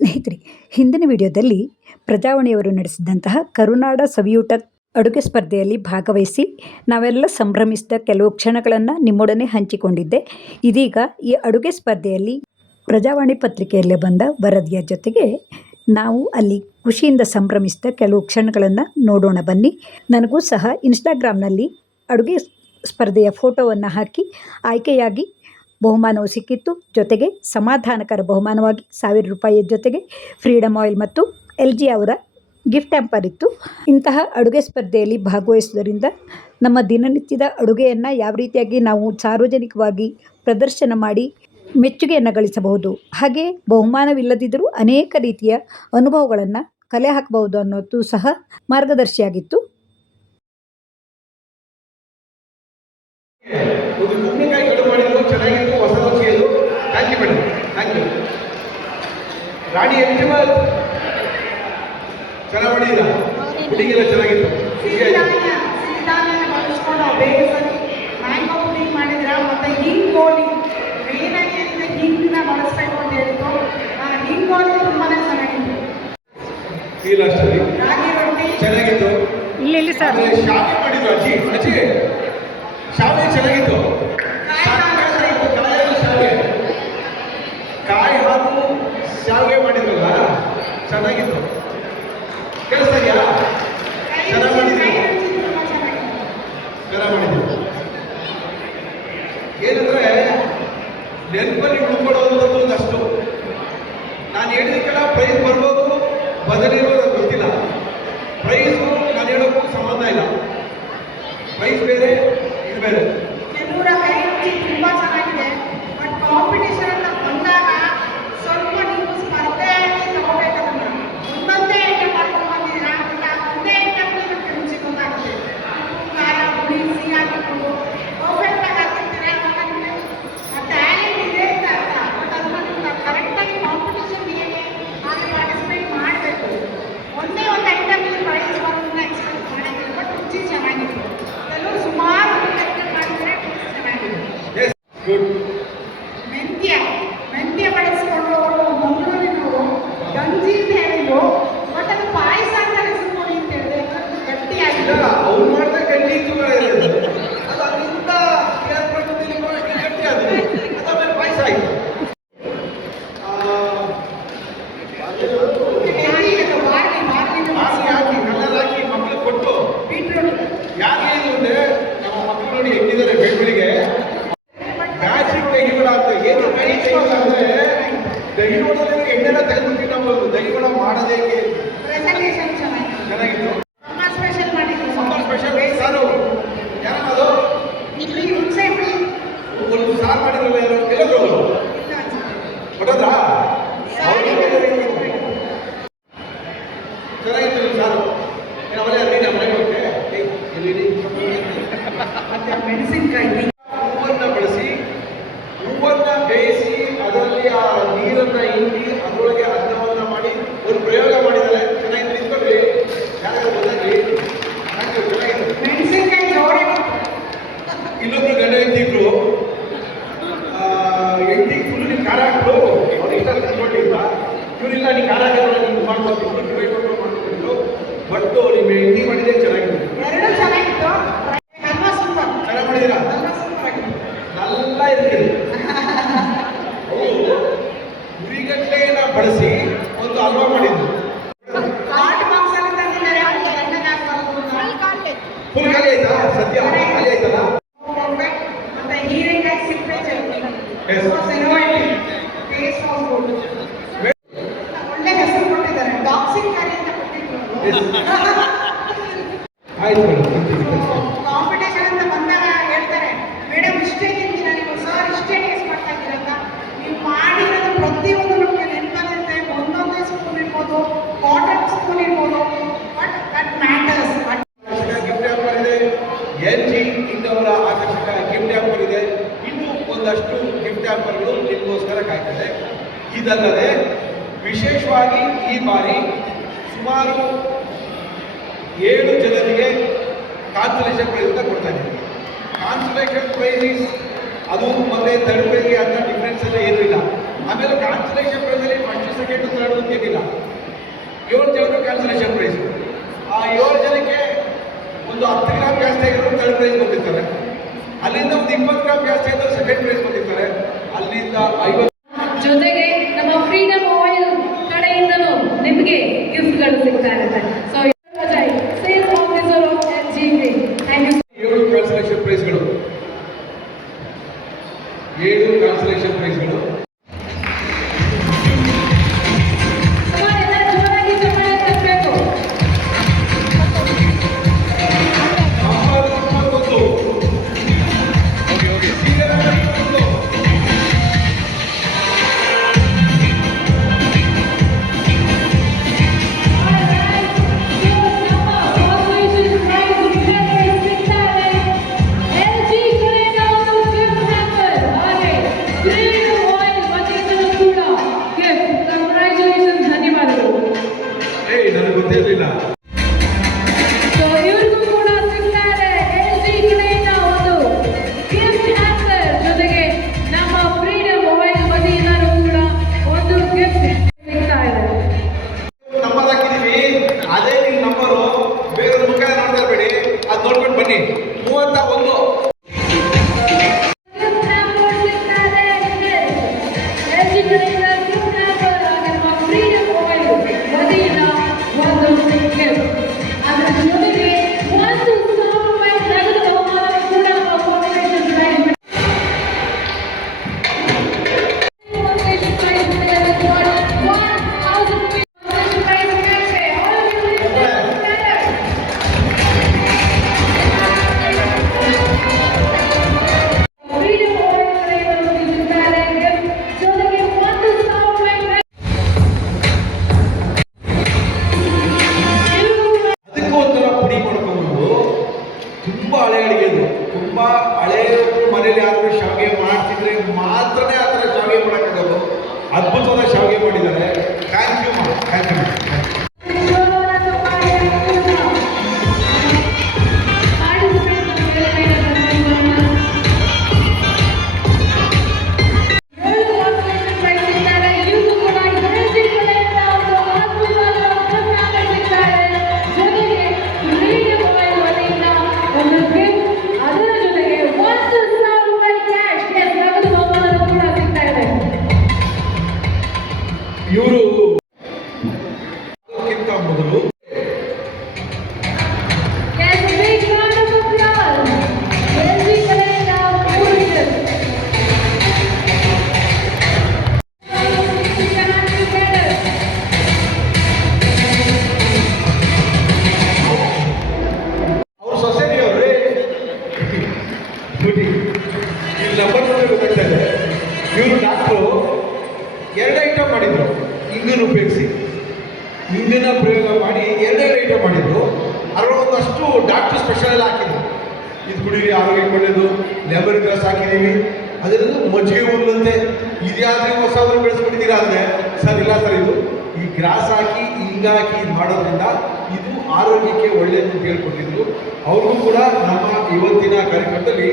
ಸ್ನೇಹಿತರೆ, ಹಿಂದಿನ ವಿಡಿಯೋದಲ್ಲಿ ಪ್ರಜಾವಾಣಿಯವರು ನಡೆಸಿದಂತಹ ಕರುನಾಡ ಸವಿಯೂಟ ಅಡುಗೆ ಸ್ಪರ್ಧೆಯಲ್ಲಿ ಭಾಗವಹಿಸಿ ನಾವೆಲ್ಲ ಸಂಭ್ರಮಿಸಿದ ಕೆಲವು ಕ್ಷಣಗಳನ್ನು ನಿಮ್ಮೊಡನೆ ಹಂಚಿಕೊಂಡಿದ್ದೆ. ಇದೀಗ ಈ ಅಡುಗೆ ಸ್ಪರ್ಧೆಯಲ್ಲಿ ಪ್ರಜಾವಾಣಿ ಪತ್ರಿಕೆಯಲ್ಲೇ ಬಂದ ವರದಿಯ ಜೊತೆಗೆ ನಾವು ಅಲ್ಲಿ ಖುಷಿಯಿಂದ ಸಂಭ್ರಮಿಸಿದ ಕೆಲವು ಕ್ಷಣಗಳನ್ನು ನೋಡೋಣ ಬನ್ನಿ. ನನಗೂ ಸಹ ಇನ್ಸ್ಟಾಗ್ರಾಮ್ನಲ್ಲಿ ಅಡುಗೆ ಸ್ಪರ್ಧೆಯ ಫೋಟೋವನ್ನು ಹಾಕಿ ಆಯ್ಕೆಯಾಗಿ ಬಹುಮಾನವು ಸಿಕ್ಕಿತ್ತು. ಜೊತೆಗೆ ಸಮಾಧಾನಕರ ಬಹುಮಾನವಾಗಿ 1000 ರೂಪಾಯಿಯ ಜೊತೆಗೆ ಫ್ರೀಡಮ್ ಆಯಿಲ್ ಮತ್ತು LG ಅವರ ಗಿಫ್ಟ್ ಹ್ಯಾಂಪರ್ ಇತ್ತು. ಇಂತಹ ಅಡುಗೆ ಸ್ಪರ್ಧೆಯಲ್ಲಿ ಭಾಗವಹಿಸುವುದರಿಂದ ನಮ್ಮ ದಿನನಿತ್ಯದ ಅಡುಗೆಯನ್ನು ಯಾವ ರೀತಿಯಾಗಿ ನಾವು ಸಾರ್ವಜನಿಕವಾಗಿ ಪ್ರದರ್ಶನ ಮಾಡಿ ಮೆಚ್ಚುಗೆಯನ್ನು ಗಳಿಸಬಹುದು, ಹಾಗೆ ಬಹುಮಾನವಿಲ್ಲದಿದ್ದರೂ ಅನೇಕ ರೀತಿಯ ಅನುಭವಗಳನ್ನು ಕಲೆ ಹಾಕಬಹುದು ಅನ್ನೋದು ಸಹ ಮಾರ್ಗದರ್ಶಿಯಾಗಿತ್ತು. ಒಂದು ಕುಂಬಳಕಾಯಿ ಕಡು ಮಾಡಿದ್ರು, ಚೆನ್ನಾಗಿತ್ತು, ಹೊಸ ರುಚಿಯದು. Thank you madam, thank you. ರಾಣಿ ಎಲಿಜಬೆತ್ ಚೆನ್ನಾಗಿ ಮಾಡಿದ್ದೀರಾ, ಹುಡುಗಿಯೆಲ್ಲ ಚೆನ್ನಾಗಿತ್ತು, ಬಳಸ್ಕೊಂಡು ಬೇಸಲ್ಲಿ ಮ್ಯಾಂಗೋ ಪುಡಿಂಗ್ ಮಾಡಿದ್ರ, ಮತ್ತೆ ಹಿಂಗ್ ಗೋಲಿ ಮೇನಾಗಿ ಏನಿದೆ ಹಿಂಗನ್ನ ಬಳಸ್ಬೇಕು ಅಂತ ಹೇಳಿದ್ರು. ಹಿಂಗ್ ಗೋಲಿ ತುಂಬಾನೇ ಚೆನ್ನಾಗಿತ್ತು. ರಾಗಿ ರೊಟ್ಟಿ ಚೆನ್ನಾಗಿತ್ತು. ಇಲ್ಲಿ ಸರ್ ಶಾವಿಗೆ ಮಾಡಿದ್ರು ಅಜ್ಜಿ, ಅಜ್ಜಿ ಶಾವಿಗೆ ಚೆನ್ನಾಗಿತ್ತು. ಕಾಯಿ ಹಾಗೂ ಶಾವಿಗೆ ಮಾಡಿದ್ರಲ್ಲ, ಚೆನ್ನಾಗಿತ್ತು. ಕೇಳಿಸ್ತಾ ಇದೆಯಾ? ಚೆನ್ನಾಗಿ ಮಾಡಿದ್ರು, ಚೆನ್ನಾಗಿ ಮಾಡಿದ್ರು. ಏನಂದ್ರೆ ನೆನಪಲ್ಲಿ ಉಳ್ಕೊಳ್ಳೋದು ಒಂದಷ್ಟು. ನಾನು ಹೇಳಿದಕ್ಕೆಲ್ಲ ಪ್ರೈಸ್ ಬರ್ಬೋದು, ಬದಲಿರೋದು ಗೊತ್ತಿಲ್ಲ. ಪ್ರೈಸು ನಾನು ಹೇಳೋಕ್ಕೂ ಸಂಬಂಧ ಇಲ್ಲ. ಪ್ರೈಸ್ ಬೇರೆ, ಇದು ಬೇರೆ. ಕೆಲವರ ಕೈ ರುಚಿ ತುಂಬಾ ಚೆನ್ನಾಗಿದೆ. ಬಟ್ ಕಾಂಪಿಟೇಷನ್ ಅಂತ ಬಂದಾಗ ಸ್ವಲ್ಪ ನೀವು ಸ್ಪರ್ಧೆಯಾಗಿ ತಗೋಬೇಕದನ್ನ. ಒಂದೊಂದೇ ಐಟಮ್ ಮಾಡ್ಕೊಂಡು ಬಂದಿದ್ದೀರಾ ಅಂತ ಒಂದೇ ಐಟಮ್ ನಿಮಗೆ ರುಚಿ ಗೊತ್ತಾಗುತ್ತೆ. ಖಾರ ಹುಳಿ ಸಿಹಿ ಹಾಕಿಕೊಂಡು ಪರ್ಫೆಕ್ಟ್ ಆಗಿ ಹಾಕಿರ್ತೀರಾ, ಅವಾಗ ನಿಮಗೆ ಟ್ಯಾಲೆಂಟ್ ಇದೆ ಅಂತ ಅರ್ಥ. ಬಟ್ ಅದನ್ನ ನೀವು ಕರೆಕ್ಟಾಗಿ ಕಾಂಪಿಟೇಷನ್ ಹೇಗೆ ಹಾಗೆ ಪಾರ್ಟಿಸಿಪೇಟ್ ಮಾಡಬೇಕು. ಒಂದೇ ಒಂದು ಐಟಮ್ ಇಲ್ಲಿ ಪ್ರೈಸ್ ಬರೋದನ್ನ ಎಕ್ಸ್ಪೆಕ್ಟ್ ಮಾಡಿದ್ದೀವಿ, ಬಟ್ ರುಚಿ ಚೆನ್ನಾಗಿತ್ತು. ಕೆಲವರು ಸುಮಾರು ಐಟಮ್ ಮಾಡಿದರೆ ಚೆನ್ನಾಗಿದೆ. ಮೆಂತ್ಯ ಬಳಸಿಕೊಂಡು ಅವರು ಮಂಗಳೂರಿನವರು ಗಂಜಿ ಅಂತ ಹೇಳಿದ್ರು, ಬಟ್ ಅದು ಪಾಯಸ ಅಂತ ಹೆಸರುಕೊಡಿ ಅಂತ ಹೇಳಿದೆ. ಗಟ್ಟಿಯಾಗಿದೆ. ಅವ್ರು ಮಾಡಿದ ಗಟ್ಟಿ ಇತ್ತು, ಅದು ಅಲ್ಲಿಂದ ಗಟ್ಟಿ ಆಗಿದೆ, ಅದಾದ್ಮೇಲೆ ಪಾಯಸ ಆಯಿತು. ಹಾಕಿ ಕಲ್ಲಲ್ಲಿ ಹಾಕಿ ಮಕ್ಕಳಿಗೆ ಕೊಟ್ಟು ಯಾಕೆ ಇದು ಅಂದ್ರೆ ನಮ್ಮ ಮಕ್ಕಳು ನೋಡಿ ಹೆಂಗಿದ್ದಾರೆ ಬೆಳ್ಳಿಗೆ ಮ್ಯಾಜಿಕ್ ದಹಿಗಳಾಗ್ತದೆ. ಏನು ಮ್ಯಾಜಿಕ್ ದಹಿಗಳು ಅಂದ್ರೆ ದಹಿಗಳಲ್ಲಿ ಎಣ್ಣೆಲ್ಲ ತೆಗೆದುಬಿಟ್ಟು ನಾವು ದಹಿಗಳ ಮಾಡೋದೇ ಪ್ರೆಸೆಂಟೇಷನ್ ಚೆನ್ನಾಗಿತ್ತು. ಚೆನ್ನಾಗಿತ್ತು. ಸ್ಪೆಷಲ್ ಮಾಡಿದ್ರು. ಸಮ್ಮರ್ ಸ್ಪೆಷಲ್ ಸಾರು ಯಾರದು ಇಲ್ಲಿ ಹುಣಸೆ ಹುಳಿ ಒಂದು ಸಾರು ಮಾಡಿದ್ರಲ್ಲ, ಯಾರು ಎಲ್ಲರೂ ಹೊಟ್ಟೋದ್ರಾ? ಚೆನ್ನಾಗಿತ್ತು ನಿಮ್ಮ ಸಾರು. ಅವೆಲ್ಲ ನೀನು ಮನೆಗೆ ಹೋಗ್ತೆ ಮತ್ತೆ ಮೆಣಸಿನ್ಕಾಯಿ ಹೂವನ್ನು ಬಳಸಿ, ಹೂವನ್ನು ಬೇಯಿಸಿ, ಅದರಲ್ಲಿ ಆ ನೀರನ್ನು ಹಿಂಡಿ ಅದರೊಳಗೆ ಅನ್ನವನ್ನು ಮಾಡಿ ಒಂದು ಪ್ರಯೋಗ ಮಾಡಿದ್ದಾರೆ. ಚೆನ್ನಾಗಿ ನಿಂತ್ಕೊಳ್ಳಿ, ಯಾರು ಗೊತ್ತಾಗಲಿ. ಥ್ಯಾಂಕ್ ಯು, ಚೆನ್ನಾಗಿತ್ತು. ಮೆಣಸಿನ್ಕಾಯಿ ಜೋಡಿ ಇನ್ನೊಬ್ರು ಗಂಡ ಹೆಂಡತಿದ್ರು, ಹೆಂಡತಿ ಫುಲ್ ನೀವು ಖಾರ ಹಾಕ್ರು, ಅವ್ರು ಇಷ್ಟ ತಿಳ್ಕೊಂಡಿಲ್ಲ. ಇವರಿಲ್ಲ, ನೀವು ಖಾರ ಹಾಕಿದ್ರೆ ನೀವು ಮಾಡ್ಬೋದು, ಮಾಡ್ಕೊಂಡಿದ್ರು. ಬಟ್ ನಿಮ್ಮ ಹೆಂಡತಿ ಮಾಡಿದ್ರೆ ಚೆನ್ನಾಗಿತ್ತು. ಎರಡು ಚೆನ್ನಾಗಿತ್ತು. ಅನ್ನ ಸೂಪರ್ ಚೆನ್ನಾಗಿ ಮಾಡಿದ್ದೀರಾ, ಅನ್ನ ಸೂಪರ್ ಆಗಿತ್ತು. நல்லா இருக்குது. ಅವರು ಉರಿಗಡ್ಲೆಯನ್ನು ಬಳಸಿ ಒಂದು ಹಲ್ವಾ ಮಾಡಿದ್ರು. ಹಾಟ್ ಬಾಕ್ಸ್ ಅಲ್ಲಿ ತಂದಿದ್ದಾರೆ, ಅವ್ರಿಗೆ ಎಣ್ಣೆಗೆ ಹಾಕ್ಬಾರ್ದು ಅಂತ. ಫುಲ್ ಖಾಲಿ ಆಯ್ತಾ? ಸದ್ಯ ಖಾಲಿ ಆಯ್ತಲ್ಲ? ಮತ್ತೆ ಹೀರೆಕಾಯಿ ಸಿಪ್ಪೆ ಚಟ್ನಿ, Yes. ಟೇಸ್ಟ್ ಹೌಸ್ಬೋದು. ಒಳ್ಳೆ ಹೆಸರು ಕೊಟ್ಟಿದ್ದಾರೆ, ಟಾಕ್ಸಿಕ್ ಕರಿ ಅಂತ ಕೊಟ್ಟಿದ್ರು. ಆಯ್ತು ಮೇಡಮ್. ಕಾಂಪಿಟೇಷನ್ ಅಂತ ಬಂದಾಗ ಹೇಳ್ತಾರೆ, ಮೇಡಮ್ ಇಷ್ಟೇ ತಿಂತೀರಾ ನೀವು, ಸರ್ ಇಷ್ಟೇ ಟೇಸ್ಟ್ ಮಾಡ್ತಾ ಇದ್ದೀರಾ ಅಂತ. ನೀವು ಮಾಡಿರೋದು ಪ್ರತಿಯೊಂದು ನಮಗೆ ನೆನಪಲ್ಲಿರುತ್ತೆ. ಒಂದೊಂದೇ ಸ್ಪೂನ್ ಇರ್ಬೋದು, ಕಾಟನ್ ಸ್ಪೂನ್ ಇರ್ಬೋದು, but that matters. Gift hamper ಇದೆ, LG ಇಂದವರ ಆಕರ್ಷಕ ಗಿಫ್ಟ್ ಹ್ಯಾಂಪರ್ ಇದೆ. ಇನ್ನೂ ಒಂದಷ್ಟು ಗಿಫ್ಟ್ ಹ್ಯಾಂಪರ್ಗಳು ನಿಮಗೋಸ್ಕರ ಕಾಯ್ತದೆ. ಇದಲ್ಲದೆ ವಿಶೇಷವಾಗಿ ಈ ಬಾರಿ ಸುಮಾರು 7 ಜನರಿಗೆ ಕಾನ್ಸಲೇಷನ್ ಪ್ರೈಸ್ ಅಂತ ಕೊಡ್ತಾ ಇದ್ದೀವಿ. ಕಾನ್ಸಲೇಷನ್ ಪ್ರೈಸ್ ಅದು ಮತ್ತೆ ಥರ್ಡ್ ಪ್ರೈಸ್ಗೆ ಅಂತ ಡಿಫ್ರೆನ್ಸ್ ಎಲ್ಲ ಏನೂ ಇಲ್ಲ. ಆಮೇಲೆ ಕಾನ್ಸಲೇಷನ್ ಪ್ರೈಸಲ್ಲಿ ಫಸ್ಟ್ ಸೆಕೆಂಡ್ ಥರ್ಡ್ ಅಂತ ಏನಿಲ್ಲ. 7 ಜನಕ್ಕೆ ಕ್ಯಾನ್ಸಲೇಷನ್ ಪ್ರೈಸ್. ಆ 7 ಜನಕ್ಕೆ ಒಂದು 10 ಗ್ರಾಮ್ ಜಾಸ್ತಿ ಆಗಿರೋರು ಥರ್ಡ್ ಪ್ರೈಸ್ ಬಂದಿರ್ತಾರೆ. ಅಲ್ಲಿಂದ ಒಂದು 20 ಗ್ರಾಮ್ ಜಾಸ್ತಿ ಆಗಿರೋರು ಸೆಕೆಂಡ್ ಪ್ರೈಸ್ ಬಂದಿರ್ತಾರೆ. ಅಲ್ಲಿಂದ 50 ಜೊತೆಗೆ ನಮ್ಮ ಫ್ರೀಡಮ್ ಆಯಿಲ್ ಕಡೆಯಿಂದನೂ ನಿಮಗೆ ಗಿಫ್ಟ್ಗಳು ಸಿಗ್ತಾ ಇರುತ್ತೆ. So sales officer of LG thank you. 7 cancellation ಪ್ರೈಸ್ಗಳು, 7 ಕ್ಯಾನ್ಸಲೇಷನ್ ಪ್ರೈಸ್ಗಳು. ಜೋರಾಗಿ ಚಪ್ಪಾಳೆ ತಟ್ಟಬೇಕು. Number 21 serial number 21. ನನಗೆ ಗೊತ್ತಿರಲಿಲ್ಲ. ಇವ್ರಿಗೂ ಕೂಡ ಸಿಗ್ತಾರೆ LG ಕಡೆಯಿಂದ ಒಂದು ಗಿಫ್ಟ್ ಹ್ಯಾಂಪರ್, ಜೊತೆಗೆ ನಮ್ಮ ಫ್ರೀಡಮ್ ಆಯಿಲ್ ವತಿಯಿಂದನೂ ಕೂಡ ಒಂದು ಗಿಫ್ಟ್ ಸಿಗ್ತಾ ಇದೆ. ನಂಬರ್ ಹಾಕಿದೀವಿ, ಅದೇ ನಿಮ್ಮ ನಂಬರು. ಬೇರೆ ಮುಖ ನೋಡ್ತಾ ಇರಬೇಡಿ, ಅದು ನೋಡ್ಕೊಂಡು ಬನ್ನಿ. 31 ಗಿಫ್ಟ್ ಹ್ಯಾಂಪರ್ ಸಿಗ್ತಾರೆ. LG ಕಡೆಯಿಂದ ಗಿಫ್ಟ್ ಹ್ಯಾಂಪರ್ ಹಾಗೆ ನಮ್ಮ ಫ್ರೀಡಮ್ ಆಯಿಲ್ ವತಿಯಿಂದ ಒಂದು ಗಿಫ್ಟ್. ಅದರ ಜೊತೆಗೆ 1,000 ರೂಪಾಯಿ ನಗದು ಬಹುಮಾನ ಕೂಡ ನಮ್ಮ ಫೌಂಡೇಶನ್ ಪ್ರೈಸ್. ಫೌಂಡೇಶನ್ ಪ್ರೈಸ್ ಮೇಲೆ 1,000 ರೂಪಾಯಿ prize cash. All of you Freedom oil ಕಡೆಯಿಂದ ಸಿಗ್ತಾರೆ ಗಿಫ್ಟ್, ಜೊತೆಗೆ 1,000 ರೂಪಾಯಿ. ಅದಕ್ಕೂ ಒಂಥರ ಪುಡಿ ಮಾಡ್ಕೊಂಡು ತುಂಬಾ ಹಳೆ ಅಡಿಗೆ ಇದು. ತುಂಬಾ ಹಳೆಯವರು ಮನೇಲಿ ಯಾರು ಶಾವಿಗೆ ಮಾಡ್ತಿದ್ರೆ ಮಾತ್ರನೇ ಆ ಥರ ಶಾವಿಗೆ ಮಾಡೋಕ್ಕಾಗೋದು. ಅದ್ಭುತವಾದ ಶಾವಿಗೆ ಮಾಡಿದ್ದಾರೆ. ಥ್ಯಾಂಕ್ ಯು ಮಾ, ಥ್ಯಾಂಕ್ ಯು. ಇವರು ಅದಕ್ಕಿಂತ ಮೊದಲು ಅವ್ರ ಸೊಸೈಟಿಯವ್ರೆ ಡ್ಯೂಟಿ ಇಲ್ಲಿ ನಂಬರ್ ಗೊತ್ತಾಗ್ತಾ ಇದೆ. ಇವರು ಡಾಕ್ಟ್ರು 2 ಐಟಮ್ ಮಾಡಿದ್ರು. ಇಂಗನ್ನು ಉಪಯೋಗಿಸಿ ಇಂಗನ್ನ ಪ್ರಯೋಗ ಮಾಡಿ 2 ಐಟಮ್ ಮಾಡಿದ್ರು. ಅದರೊಂದಷ್ಟು ಡಾಕ್ಟರ್ ಸ್ಪೆಷಲ್ ಎಲ್ಲ ಹಾಕಿದ್ರು. ಇದು ಕುಡೀರಿ, ಆರೋಗ್ಯಕ್ಕೆ ಒಳ್ಳೆಯದು. ಲೆಮನ್ ಗ್ರಾಸ್ ಹಾಕಿದ್ದೀವಿ, ಅದರಿಂದ ಮಜ್ಜಿಗೆ ಹುಲ್ಲಂತೆ. ಇದ್ಯಾವ್ದು ಹೊಸವರು ಬೆಳೆಸ್ಬಿಟ್ಟಿದ್ದೀರಾ ಅಂದರೆ ಸರ್ ಇಲ್ಲ ಸರ್, ಇದು ಈ ಗ್ರಾಸ್ ಹಾಕಿ ಹಿಂಗಾಗಿ ಇದು ಮಾಡೋದ್ರಿಂದ ಇದು ಆರೋಗ್ಯಕ್ಕೆ ಒಳ್ಳೆಯದು ಅಂತ ಹೇಳ್ಕೊಟ್ಟಿದ್ರು. ಅವ್ರಿಗೂ ಕೂಡ ನಮ್ಮ ಇವತ್ತಿನ ಕಾರ್ಯಕ್ರಮದಲ್ಲಿ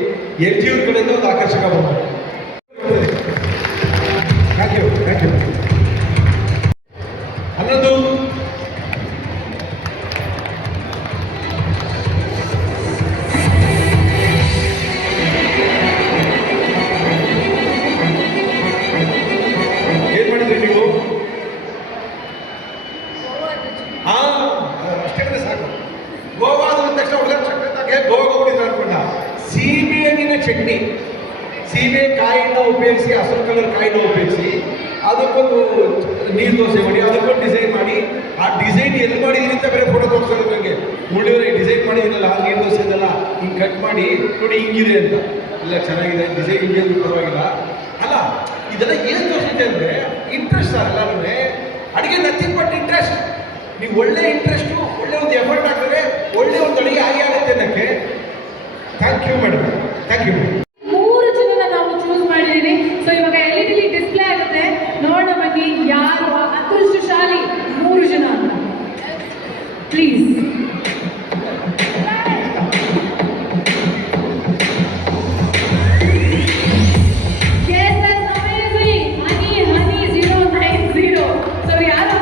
LG ಅವ್ರ ಕಡೆಯಿಂದ ಒಂದು ಆಕರ್ಷಕ ಬಂದರು. Thank you, thank you. 11 ಏನ್ ಮಾಡಿದ್ರಿ ನೀವು? ಅಷ್ಟೇ ಕಡೆ ಸಾಕು. ಗೋವಾ ಅಂದ ತಕ್ಷಣ ಹುಡುಗ ಚಕ್ರತಾಗೆ ಗೋವಾ ಹೋಗ್ಬಿಟ್ಟಿದ್ರು ಅನ್ಕೊಂಡ. ಸೀಬೆಹಣ್ಣಿನ ಚಟ್ನಿ, ಸೀಬೆಕಾಯಿನ ಉಪಯೋಗಿಸಿ, ಹಸಿರು ಕಲರ್ ಕಾಯಿನ ಉಪಯೋಗಿಸಿ ಅದಕ್ಕೊಂದು ನೀರು ದೋಸೆ ಮಾಡಿ, ಅದಕ್ಕೊಂದು ಡಿಸೈನ್ ಮಾಡಿ, ಆ ಡಿಸೈನ್ ಎಲ್ಲಿ ಮಾಡಿದೀನಿ ಅಂತ ಬೇರೆ ಫೋಟೋ ತೋರಿಸೋದು ನನಗೆ. ಮುಳ್ಳಿವರೆ ಡಿಸೈನ್ ಮಾಡಿದ್ದೀನಲ್ಲ ಆ ನೀರು ದೋಸೆ ಇದೆಲ್ಲ ಹಿಂಗೆ ಕಟ್ ಮಾಡಿ ನೋಡಿ ಹಿಂಗಿದೆ ಅಂತ. ಇಲ್ಲ ಚೆನ್ನಾಗಿದೆ ಡಿಸೈನ್, ಹಿಂಗೆ ಪರವಾಗಿಲ್ಲ ಅಲ್ಲ. ಇದೆಲ್ಲ ಏನು ತೋರಿಸುತ್ತೆ ಅಂದರೆ ಇಂಟ್ರೆಸ್ಟ್ ಸರ್. ಎಲ್ಲರೂ ಅಡುಗೆ ನಥಿಂಗ್ ಬಟ್ ಇಂಟ್ರೆಸ್ಟ್. ನೀವು ಒಳ್ಳೆ ಇಂಟ್ರೆಸ್ಟು, ಒಳ್ಳೆ ಒಂದು ಎಫರ್ಟ್ ಹಾಕಿದ್ರೆ ಒಳ್ಳೆ ಒಂದು ಅಡುಗೆ ಆಗಿ ಆಗುತ್ತೆ ಅನ್ನೋಕ್ಕೆ. Thank you madam, thank you. 3 ಜನನ ನಾವು ಚೂಸ್ ಮಾಡಿದ್ದೀವಿ. ಸೊ ಇವಾಗ LED ಡಿಸ್ಪ್ಲೇ ಆಗುತ್ತೆ, ನೋಡೋಣ ಬನ್ನಿ ಯಾರು ಅದೃಷ್ಟಶಾಲಿ 3 ಜನ ಅಂತ. Please. Yes, that's amazing. Honey 090. So ಯಾರು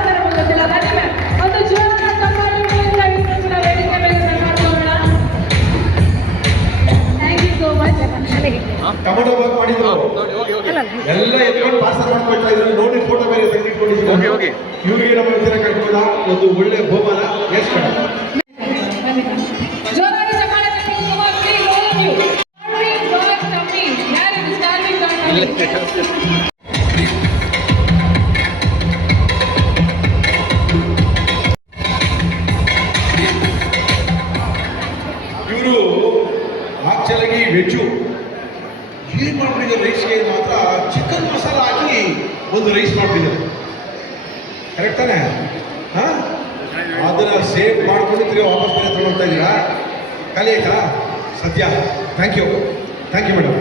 ಹೋಗಿ ಇವ್ರಿಗೆ ನಮ್ಮ ಹತ್ತಿರ ಕರ್ಕೊಂಡ ಒಂದು ಒಳ್ಳೆ ಬಹುಮಾನ ಎಸ್ ಮೇಡಮ್. ಜೋರಾಗಿ ಚಪ್ಪಾಳೆ ತಟ್ಟಿ, come on, please, all of you. Starving dog tummy. ಯಾರಿದು starving dog tummy? ಇವರು ಆಕ್ಚುಲಾಗಿ ವೆಜ್ಜು ಏನು ಮಾಡ್ಬಿಟ್ಟಿದ್ದಾರೆ ರೈಸ್ಗೆ ಮಾತ್ರ ಚಿಕನ್ ಮಸಾಲ ಹಾಕಿ ಒಂದು ರೈಸ್ ಮಾಡ್ಬಿಟ್ಟಿದ್ದಾರೆ. ಕರೆಕ್ಟ್ ತಾನೆ? ಹಾಂ, ಅದನ್ನು ಸೇವ್ ಮಾಡ್ಕೊಂಡು ತಿರುಗಿ ವಾಪಸ್ ಬೇರೆ ತೊಗೊಳ್ತಾ ಇದ್ದೀರಾ? ಖಾಲಿ ಆಯ್ತಾ ಸದ್ಯ? Thank you madam.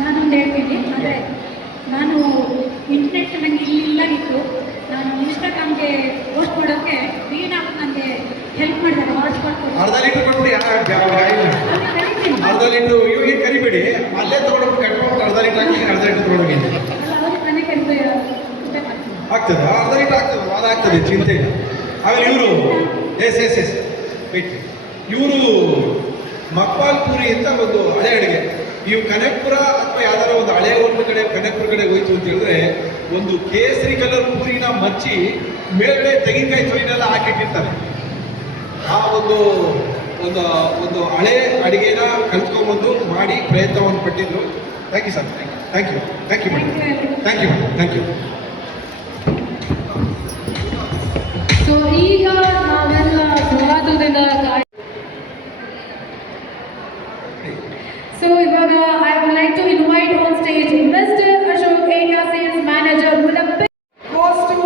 ನಾನೊಂದು ಹೇಳ್ತೀನಿ, ಅಂದರೆ ನಾನು ಇಂಟರ್ನೆಟ್ ನನಗೆ ಇಲ್ಲಾಗಿತ್ತು. ನಾನು ಇನ್ಸ್ಟಾಗ್ರಾಮ್ಗೆ ಪೋಸ್ಟ್ ಮಾಡೋಕ್ಕೆ ವೀಣಾ ನನಗೆ ಹೆಲ್ಪ್ ಮಾಡಿದ್ದಾರೆ, ಹಾಟ್ಸ್ಪಾಟ್ ಅರ್ಧ ಲೀಟ್ರ್ ಕೊಟ್ಬಿಡಿ. ಅರ್ಧ ಲೀಟ್ರು ಇವಾಗ ಕರಿಬೇಡಿ, ಅಲ್ಲೇ ತೊಗೊಂಡೋಗಿ ಕಟ್ ಮಾಡ್ಬಿಟ್ಟು ಅರ್ಧ ಲೀಟ್ರ್ ಹಾಕಿ ಅರ್ಧ ಲೀಟ್ರ್ ತೊಗೊಂಡೋಗಿ ಅವ್ರಿಗೆ ನನಗೆ ಆಗ್ತದೆ. ಅರ್ಧ ಲೀಟ್ರ್ ಆಗ್ತದೆ, ವಾದ ಆಗ್ತದೆ, ಚಿಂತೆ ಇಲ್ಲ. ಆಮೇಲೆ ಇವರು ಎಸ್ ವೆಯ್ಟ್, ಇವರು ಮಕ್ಪಾಲ್ ಪೂರಿ ಅಂತ ಒಂದು ಹಳೆ ಅಡುಗೆ. ನೀವು ಕನಕಪುರ ಅಥವಾ ಯಾವ್ದಾರ ಒಂದು ಹಳೆ ಒಂದು ಕಡೆ ಕನಕಪುರ ಕಡೆ ಹೋಯ್ತು ಅಂತ ಹೇಳಿದ್ರೆ ಒಂದು ಕೇಸರಿ ಕಲರ್ ಪೂರಿನ ಮಚ್ಚಿ ಮೇಲ್ಗಡೆ ತೆಂಗಿನಕಾಯಿ ತುರಿನೆಲ್ಲ ಹಾಕಿಟ್ಟಿರ್ತಾರೆ. ಆ ಒಂದು ಒಂದು ಒಂದು ಹಳೆ ಅಡುಗೆನ ಕಲ್ತ್ಕೊಂಡ್ಬಂದು ಮಾಡಿ ಪ್ರಯತ್ನವನ್ನು ಪಟ್ಟಿದ್ರು. Thank you sir, thank you madam, thank you madam, thank you. So ಈಗ ನಾವೆಲ್ಲ ಸ್ವಾಗತದಿಂದ ಸೊ ಇವಾಗ I would like to invite on stage mister Ashok area sales manager with a goes to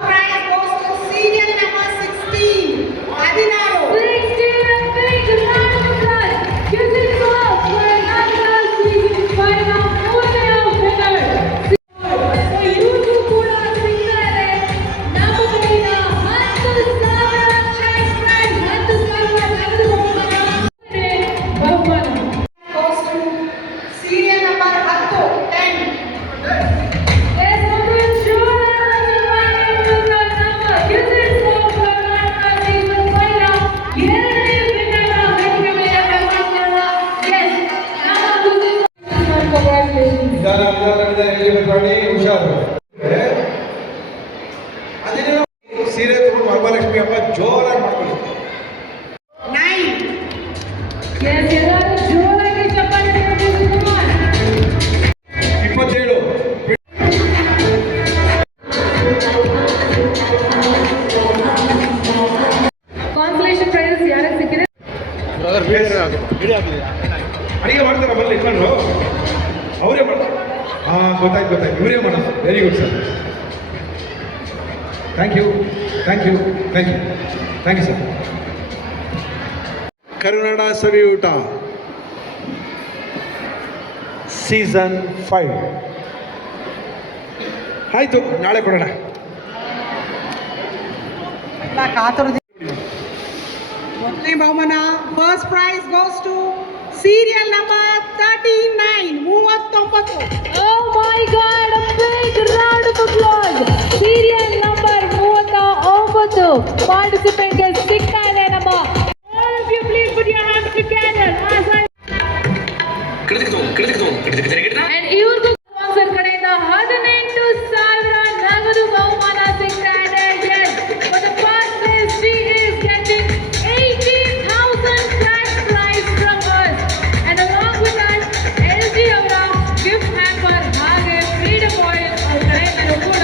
prize goes to serial number 16 Adinaru. Goes to serial number 10. ಮಾಡಿ ಹುಷಾರು. ಅದೇನೋ ಸೀರೆ ತಗೊಂಡು ವರಮಹಾಲಕ್ಷ್ಮಿ ಹಬ್ಬ ಜೋರಾಗಿ ಮಾಡ್ಕೊಳ್ಳಿ. 9. ಎಲ್ಲರೂ ಜೋರಾಗಿ ಚಪ್ಪಾಳೆ ತಟ್ಟಬೇಕು. 27. ಕಾನ್ಸಲೇಷನ್ ಪ್ರೈಸ್ ಯಾರಿಗೆ ಸಿಕ್ಕಿದೆ? ಅಡಿಗೆ ಮಾಡ್ತಾರ ಬರಲಿ ಇಟ್ಕೊಂಡ್ರು ಅವರೇ ಮಾಡ್ತಾರೆ. ಹಾಂ, ಗೊತ್ತಾಯ್ತು, ಇವರೇ ಮಾಡೋದು. Very good sir, thank you sir. ಕರುನಾಡ ಸವಿಯೂಟ ಸೀಸನ್ 5 ಆಯಿತು, ನಾಳೆ ಕೊಡೋಣ. ಮೊದಲನೇ ಬಹುಮಾನ first prize goes to serial number 39 39. Oh my God, a big round of applause. Serial number 39 participant ಸಿಗ್ತಾ ಇದೆ ನಮ್ಮ. All of you please put your hands together. And ಇವ್ರಿಗೂ ಸ್ಪಾನ್ಸರ್ ಕಡೆಯಿಂದ 18,000 ನಗದು ಬಹುಮಾನ ಸಿಗ್ತಾ ಇದೆ. Yes, for the first place she is getting 18,000 cash prize from us. And along with that, LG ಅವರ gift hamper ಹಾಗೆ freedom oil ಅವ್ರ ಕಡೆಯಿಂದ ಕೂಡ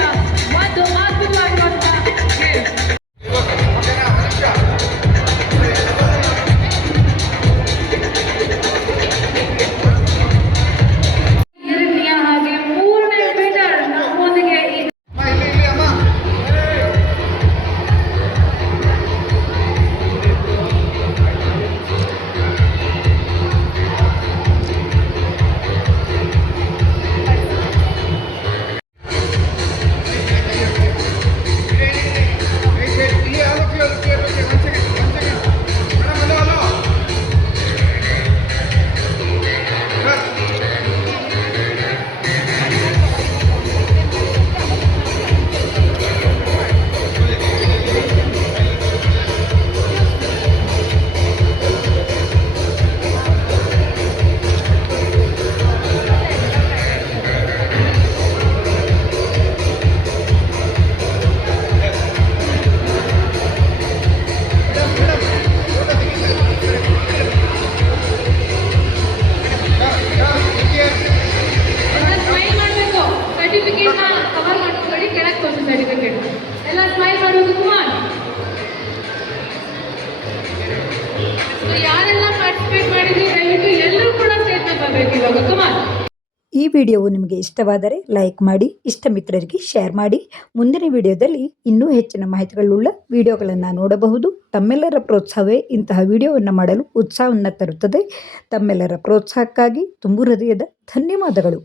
ಒಂದು ಅದ್ಭುತವಾಗಿರುವಂತಹ gift. ಯಾರೆಲ್ಲ ಪಾರ್ಟಿಸಿಪೇಟ್ ಮಾಡಿದ್ರು ದಯವಿಟ್ಟು ಎಲ್ಲರೂ ಕೂಡ ಸ್ಟೇಜ್ನ ಬರಬೇಕು ಇವಾಗ ಕಮಾನ್. ಈ ವಿಡಿಯೋವು ನಿಮಗೆ ಇಷ್ಟವಾದರೆ ಲೈಕ್ ಮಾಡಿ, ಇಷ್ಟ ಮಿತ್ರರಿಗೆ ಶೇರ್ ಮಾಡಿ. ಮುಂದಿನ ವಿಡಿಯೋದಲ್ಲಿ ಇನ್ನೂ ಹೆಚ್ಚಿನ ಮಾಹಿತಿಗಳುಳ್ಳ ವಿಡಿಯೋಗಳನ್ನು ನೋಡಬಹುದು. ತಮ್ಮೆಲ್ಲರ ಪ್ರೋತ್ಸಾಹವೇ ಇಂತಹ ವಿಡಿಯೋವನ್ನು ಮಾಡಲು ಉತ್ಸಾಹವನ್ನು ತರುತ್ತದೆ. ತಮ್ಮೆಲ್ಲರ ಪ್ರೋತ್ಸಾಹಕ್ಕಾಗಿ ತುಂಬು ಹೃದಯದ ಧನ್ಯವಾದಗಳು.